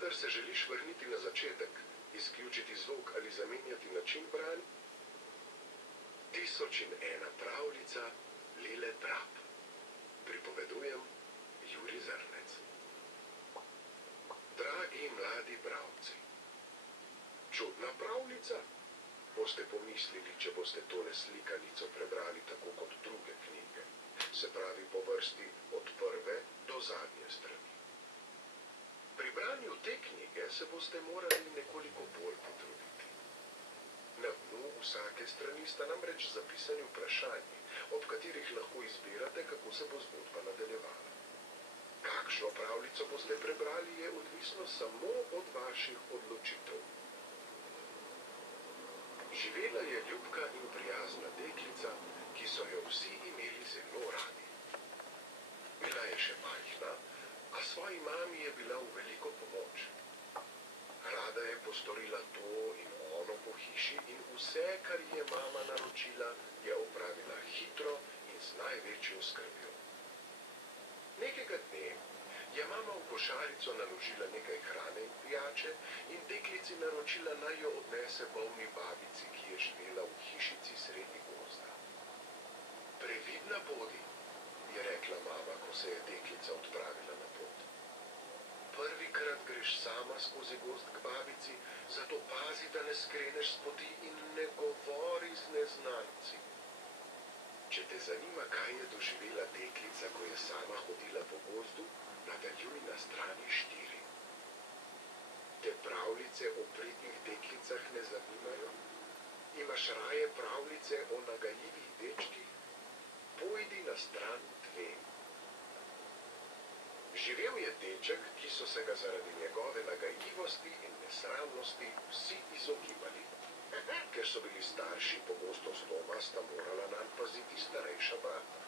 Kadar se želiš vrniti na začetek, izključiti zvok ali zamenjati način branja, 1001 pravljica Lile Prap. Pripovedujem Jurij Zrnec. Dragi mladi bralci, čudna pravljica, boste pomislili, če boste tole slikanico prebrali tako kot druge knjige, se pravi po vrsti od prve do zadnje strani. Pri branju te knjige se boste morali nekoliko bolj potruditi. Na dnu vsake strani sta namreč zapisani vprašanji, ob katerih lahko izbirate, kako se bo zgodba nadaljevala. Kakšno pravljico boste prebrali, je odvisno samo od vaših odločitev. Živela je ljubka in prijazna deklica, ki so jo vsi imeli zelo radi. Bila je še majhna, a svoji mami je bila v veliko pomoč. Rada je postorila to in ono po hiši in vse, kar je mama naročila, je opravila hitro in z največjo skrbjo. Nekega dne je mama v košarico naložila nekaj hrane in pijače in deklici naročila, naj jo odnese bolni babici, ki je živela v hišici sredi gozda. Previdna bodi, je rekla mama, ko se je deklica odpravila na pot. Prvikrat greš sama skozi gozd k babici, zato pazi, da ne skreneš s poti in ne govori z neznanci. Če te zanima, kaj je doživela deklica, ko je sama hodila po gozdu, nadaljuj na strani 4. Te pravljice o pridnih deklicah ne zanimajo? Imaš raje pravljice o nagajivih dečkih? Pojdi na stran 2. Živel je deček, ki so se ga zaradi njegove nagajivosti in nesramnosti vsi izogibali. Ker so bili starši pogosto z doma, sta morala nanj paziti starejša brata.